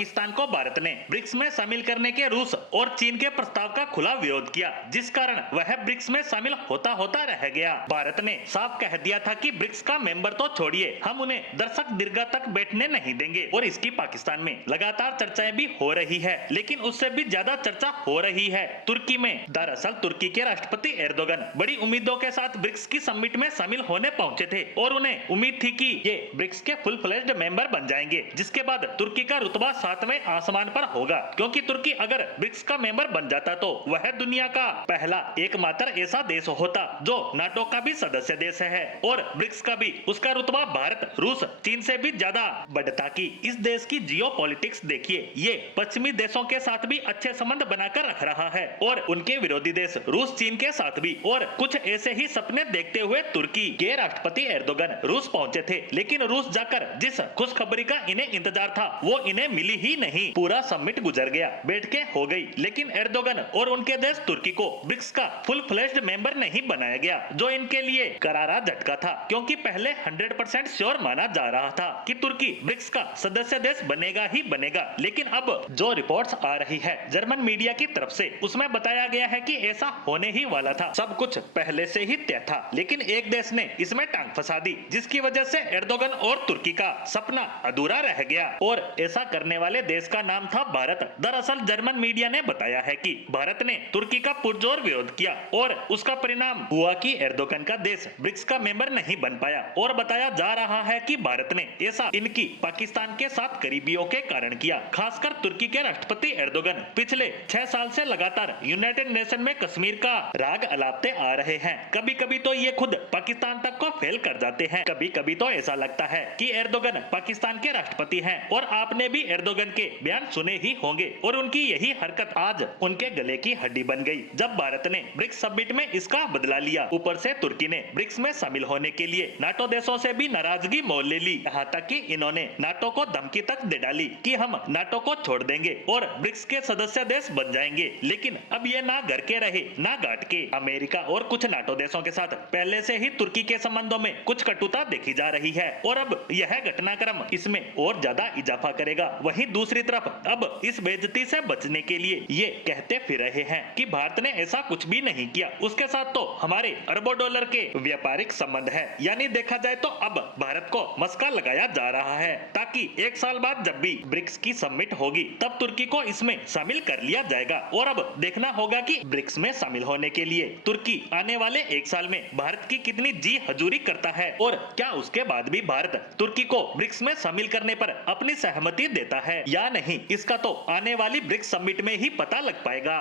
पाकिस्तान को भारत ने ब्रिक्स में शामिल करने के रूस और चीन के प्रस्ताव का खुला विरोध किया, जिस कारण वह ब्रिक्स में शामिल होता होता रह गया। भारत ने साफ कह दिया था कि ब्रिक्स का मेंबर तो छोड़िए, हम उन्हें दर्शक दीर्घा तक बैठने नहीं देंगे। और इसकी पाकिस्तान में लगातार चर्चाएं भी हो रही है, लेकिन उससे भी ज्यादा चर्चा हो रही है तुर्की में। दरअसल तुर्की के राष्ट्रपति एर्दोगन बड़ी उम्मीदों के साथ ब्रिक्स की समिट में शामिल होने पहुंचे थे और उन्हें उम्मीद थी कि ये ब्रिक्स के फुल फ्लेज्ड मेंबर बन जाएंगे, जिसके बाद तुर्की का रुतबा 7वें आसमान पर होगा। क्योंकि तुर्की अगर ब्रिक्स का मेंबर बन जाता तो वह दुनिया का पहला एकमात्र ऐसा देश होता जो नाटो का भी सदस्य देश है और ब्रिक्स का भी उसका रुतबा भारत, रूस, चीन से भी ज्यादा बढ़ता। कि इस देश की जियोपॉलिटिक्स देखिए, ये पश्चिमी देशों के साथ भी अच्छे संबंध बनाकर रख रहा है और उनके विरोधी देश रूस, चीन के साथ भी। और कुछ ऐसे ही सपने देखते हुए तुर्की के राष्ट्रपति एर्दोगन रूस पहुंचे थे, लेकिन रूस जाकर जिस खुशखबरी का इन्हें इंतजार था वो इन्हें मिली ही नहीं। पूरा समिट गुजर गया, बैठकें हो गई, लेकिन एर्दोगन और उनके देश तुर्की को ब्रिक्स का फुल फ्लेज्ड मेंबर नहीं बनाया गया, जो इनके लिए करारा झटका था। क्योंकि पहले 100% श्योर माना जा रहा था कि तुर्की ब्रिक्स का सदस्य देश बनेगा ही बनेगा, लेकिन अब जो रिपोर्ट्स आ रही है जर्मन मीडिया की तरफ से, उसमें बताया गया है कि ऐसा होने ही वाला था, सब कुछ पहले से ही तय था। लेकिन एक देश ने इसमें टांग फंसा दी, जिसकी वजह से एर्दोगन और तुर्की का सपना अधूरा रह गया। और ऐसा करने वाले देश का नाम था भारत। दरअसल जर्मन मीडिया ने बताया है कि भारत ने तुर्की का पुरजोर विरोध किया और उसका परिणाम हुआ कि एर्दोगन का देश ब्रिक्स का मेंबर नहीं बन पाया। और बताया जा रहा है कि भारत ने ऐसा इनकी पाकिस्तान के साथ करीबियों के कारण किया। खासकर तुर्की के राष्ट्रपति एर्दोगन पिछले 6 साल से लगातार यूनाइटेड नेशन में कश्मीर का राग अलापते आ रहे हैं। कभी कभी तो ये खुद पाकिस्तान तक को फेल कर जाते हैं। कभी कभी तो ऐसा लगता है कि एर्दोगन पाकिस्तान के राष्ट्रपति हैं और आपने भी एर्दोगन के बयान सुने ही होंगे। और उनकी यही हरकत आज उनके गले की हड्डी बन गई जब भारत ने ब्रिक्स समिट में इसका बदला लिया। ऊपर से तुर्की ने ब्रिक्स में शामिल होने के लिए नाटो देशों से भी नाराजगी मोल ले ली। यहाँ तक कि इन्होंने नाटो को धमकी तक दे डाली कि हम नाटो को छोड़ देंगे और ब्रिक्स के सदस्य देश बन जाएंगे। लेकिन अब ये ना घर के रहे ना घाट के। अमेरिका और कुछ नाटो देशों के साथ पहले से ही तुर्की के संबंधों में कुछ कटुता देखी जा रही है और अब यह घटनाक्रम इसमें और ज्यादा इजाफा करेगा। वहीं दूसरी तरफ अब इस बेइज्जती से बचने के लिए ये कहते फिर रहे हैं कि भारत ने ऐसा कुछ भी नहीं किया, उसके साथ तो हमारे अरबों डॉलर के व्यापारिक संबंध है। यानी देखा जाए तो अब भारत को मस्का लगाया जा रहा है ताकि 1 साल बाद जब भी ब्रिक्स की समिट होगी तब तुर्की को इसमें शामिल कर लिया जाएगा। और अब देखना होगा कि ब्रिक्स में शामिल होने के लिए तुर्की आने वाले 1 साल में भारत की कितनी जी हजूरी करता है और क्या उसके बाद भी भारत तुर्की को ब्रिक्स में शामिल करने पर अपनी सहमति देता है या नहीं। इसका तो आने वाली ब्रिक्स समिट में ही पता लग पाएगा।